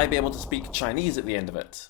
I be able to speak Chinese at the end of it?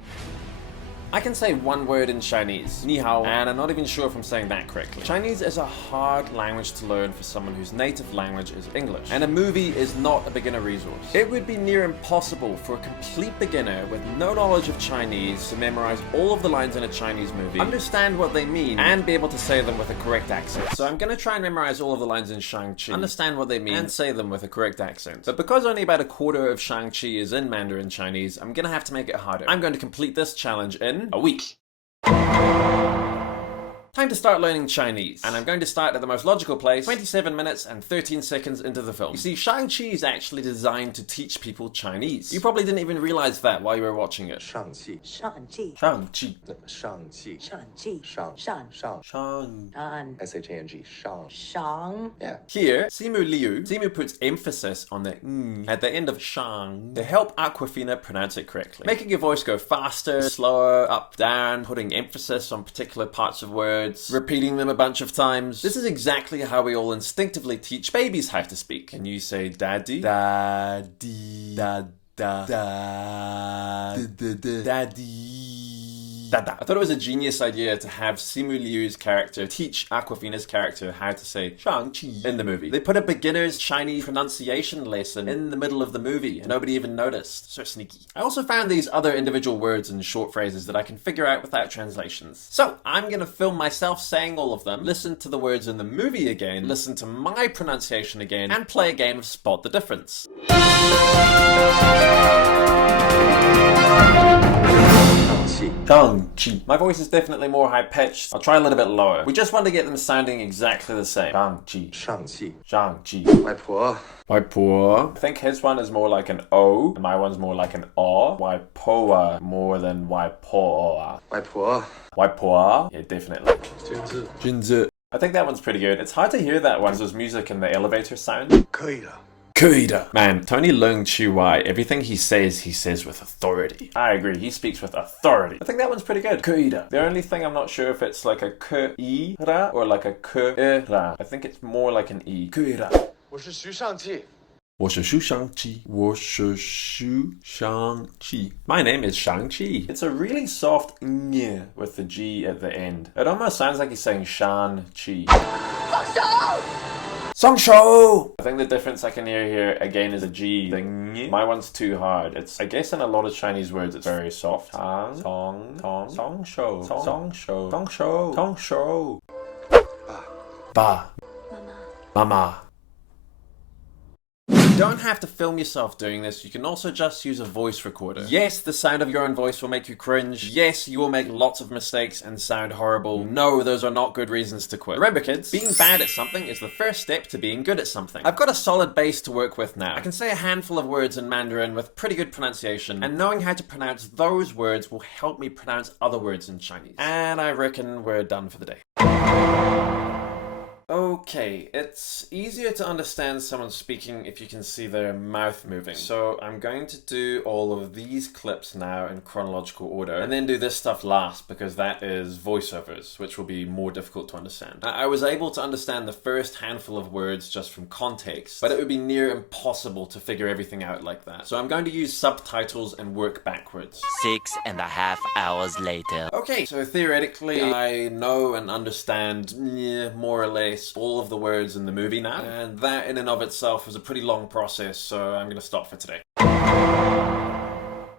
I can say one word in Chinese, ni hao, and I'm not even sure if I'm saying that correctly. Chinese is a hard language to learn for someone whose native language is English, and a movie is not a beginner resource. It would be near impossible for a complete beginner with no knowledge of Chinese to memorize all of the lines in a Chinese movie, understand what they mean, and be able to say them with a correct accent. So I'm gonna try and memorize all of the lines in Shang-Chi, understand what they mean, and say them with a correct accent. But because only about a quarter of Shang-Chi is in Mandarin Chinese, I'm gonna have to make it harder. I'm going to complete this challenge in a week. Time to start learning Chinese, and I'm going to start at the most logical place, 27 minutes and 13 seconds into the film. You see, Shang-Chi is actually designed to teach people Chinese. You probably didn't even realize that while you were watching it. Shang-Chi. Shang-Chi. Shang-Chi. Shang-Chi. Shang. S-H-A-N-G. Shang. Shang. Yeah. Here, Simu puts emphasis on the at the end of Shang to help Aquafina pronounce it correctly. Making your voice go faster, slower, up, down, putting emphasis on particular parts of words, repeating them a bunch of times. This is exactly how we all instinctively teach babies how to speak. Can you say daddy? Daddy. Daddy. I thought it was a genius idea to have Simu Liu's character teach Aquafina's character how to say Shang-Chi in the movie. They put a beginner's Chinese pronunciation lesson in the middle of the movie and nobody even noticed. So sneaky. I also found these other individual words and short phrases that I can figure out without translations. So I'm gonna film myself saying all of them, listen to the words in the movie again, listen to my pronunciation again, and play a game of Spot the Difference. Shang-Chi. My voice is definitely more high-pitched. I'll try a little bit lower. We just want to get them sounding exactly the same. Shang-Chi. Shang-Chi. Shang-Chi. 外婆. Waipoa. I think his one is more like an O, and my one's more like an O. Waipoa more than Waipoa. 外婆. Waipoa? Yeah, definitely. 君子. Jinzu. I think that one's pretty good. It's hard to hear that one. There's music in the elevator sound. 可以了. Kuida. Man, Tony Leung Chiu Wai, everything he says with authority. I agree, he speaks with authority. I think that one's pretty good. Kuida. The only thing I'm not sure if it's like a K-I-Ra or like a K-I-Ra. I think it's more like an E. Kuida. 我是徐尚气. 我是徐尚气. 我是徐尚气. My name is Shang-Chi. It's a really soft ng with the G at the end. It almost sounds like he's saying Shan-Chi. Songsho! I think the difference I can hear here again is a G. The ng. My one's too hard. It's, I guess in a lot of Chinese words it's very soft. Tang, tong, tong, songsho, songsho, songsho, songsho. Ba. Mama. You don't have to film yourself doing this. You can also just use a voice recorder. Yes, the sound of your own voice will make you cringe. Yes, you will make lots of mistakes and sound horrible. No, those are not good reasons to quit. Remember kids, being bad at something is the first step to being good at something. I've got a solid base to work with now. I can say a handful of words in Mandarin with pretty good pronunciation, and knowing how to pronounce those words will help me pronounce other words in Chinese. And I reckon we're done for the day. Okay, it's easier to understand someone speaking if you can see their mouth moving. So I'm going to do all of these clips now in chronological order and then do this stuff last because that is voiceovers, which will be more difficult to understand. I was able to understand the first handful of words just from context, but it would be near impossible to figure everything out like that. So I'm going to use subtitles and work backwards. 6.5 hours later. Okay, so theoretically I know and understand more or less all of the words in the movie now, and that in and of itself was a pretty long process, so I'm gonna stop for today.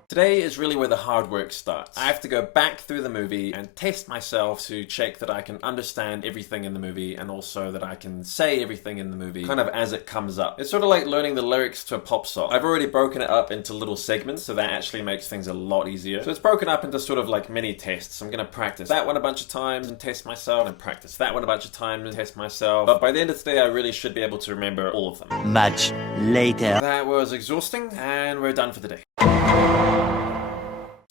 Today is really where the hard work starts. I have to go back through the movie and test myself to check that I can understand everything in the movie and also that I can say everything in the movie kind of as it comes up. It's sort of like learning the lyrics to a pop song. I've already broken it up into little segments, so that actually makes things a lot easier. So it's broken up into sort of like mini tests. I'm gonna practice that one a bunch of times and test myself, and practice that one a bunch of times and test myself. But by the end of today, I really should be able to remember all of them. Much later. That was exhausting, and we're done for the day.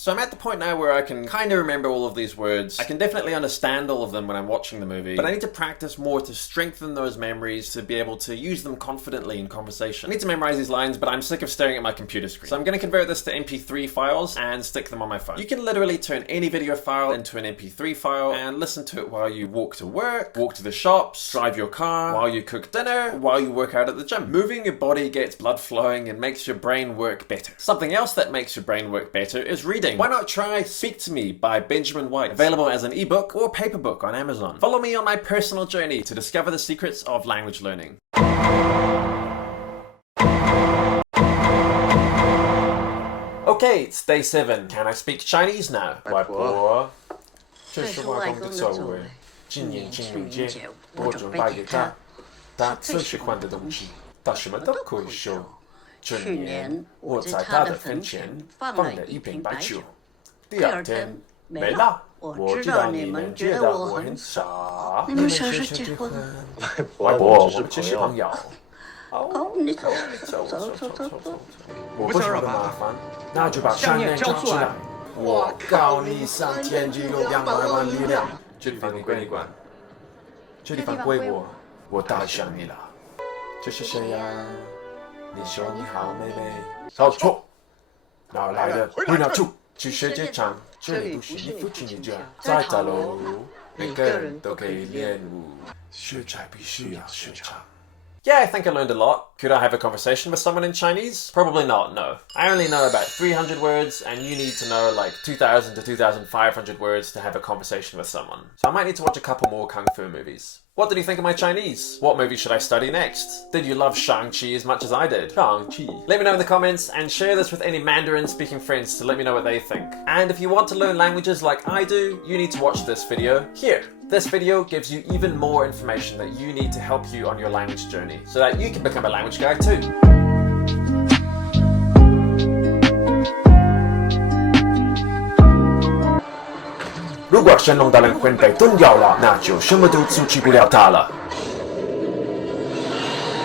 So I'm at the point now where I can kind of remember all of these words. I can definitely understand all of them when I'm watching the movie, but I need to practice more to strengthen those memories to be able to use them confidently in conversation. I need to memorize these lines, but I'm sick of staring at my computer screen. So I'm going to convert this to MP3 files and stick them on my phone. You can literally turn any video file into an MP3 file and listen to it while you walk to work, walk to the shops, drive your car, while you cook dinner, while you work out at the gym. Moving your body gets blood flowing and makes your brain work better. Something else that makes your brain work better is reading. Why not try Speak to Me by Benjamin White, available as an ebook or paperback on Amazon. Follow me on my personal journey to discover the secrets of language learning. Okay, it's day 7. Can I speak Chinese now? 外婆，这是外公的座位。今年清明节，我准备给他最喜欢的东西，他什么都可以说。去年我在他的坟前放了一瓶白酒，第二天没了。我知道你们觉得我很傻。你们什么时候结婚？外婆，我们只是朋友。哦，你走。我不想惹麻烦，那就把项链交出来。我告你3天就有200万力量。这地方归你管，这地方归我，我太想你了。这是谁呀？你说你好，妹妹。搞错，哪儿来的回鸟处？去世界场，这里不是你父亲的家。再打喽，每个人都可以练舞，学才必须要学唱。Yeah, I think I learned a lot. Could I have a conversation with someone in Chinese? Probably not, no. I only know about 300 words, and you need to know like 2,000 to 2,500 words to have a conversation with someone. So I might need to watch a couple more Kung Fu movies. What did you think of my Chinese? What movie should I study next? Did you love Shang-Chi as much as I did? Shang-Chi. Let me know in the comments and share this with any Mandarin-speaking friends to let me know what they think. And if you want to learn languages like I do, you need to watch this video here. This video gives you even more information that you need to help you on your language journey, so that you can become a language guy too. 如果神龙大人魂被吞掉了，那就什么都阻止不了他了。